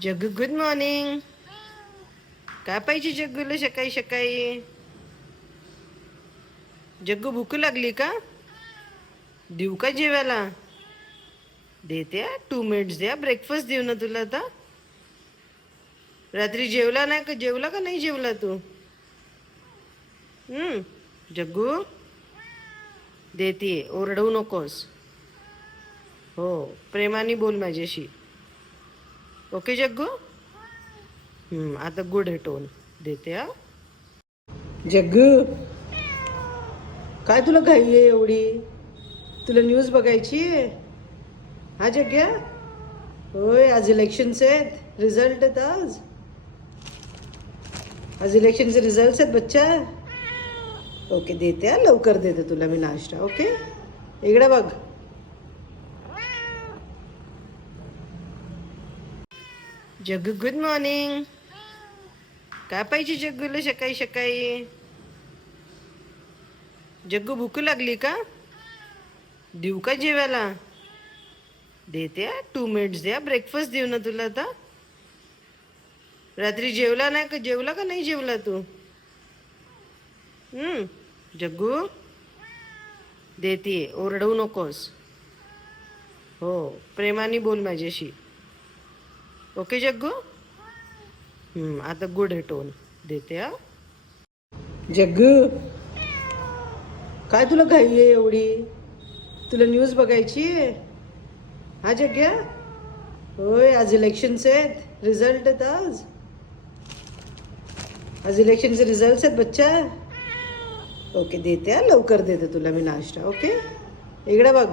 Jaggu good morning. काय पाहिजे जग्गूला सकाळी सकाळी? जग्गू भूक लागली का? देऊ का जेवायला? देते 2 मिनिट्स द्या. ब्रेकफास्ट देऊ ना तुला आता. रात्री जेवला नाही का? जेवला का नाही जेवला तू? जग्गू देते, ओरडवू नकोस. हो, प्रेमाने बोल माझ्याशी. ओके जग्गू. आता गुड आहे टोन. देते हा. जग्गू काय तुला घाई आहे एवढी? तुला न्यूज बघायची आहे? हा जग्ग्या. होय, आज इलेक्शन्स आहेत. रिझल्ट आहेत आज. आज इलेक्शनचे रिझल्ट आहेत बच्चा. ओके देते हा, लवकर देते तुला मी नाश्ता. ओके, इकडे बघ. Jaggu good morning. काय पाहिजे जग्गूला सकाळी सकाळी? जग्गू भूक लागली का? देऊ का जेवायला? देते 2 मिनिट्स द्या. ब्रेकफास्ट देऊ ना तुला आता. रात्री जेवला नाही का? जेवला का नाही जेवला तू? जग्गू देते, ओरडवू नकोस. हो, प्रेमाने बोल माझ्याशी. ओके जग्गू. आता गुड आहे टोन. देते हा. जग्गू काय तुला घाई आहे एवढी? तुला न्यूज बघायची आहे? हा जग्ग्या. होय, आज इलेक्शन्स आहेत. रिझल्ट आहेत आज. आज इलेक्शनचे रिझल्ट आहेत बच्चा. ओके देते हा, लवकर देते तुला मी नाश्ता. ओके, इकडे बघ.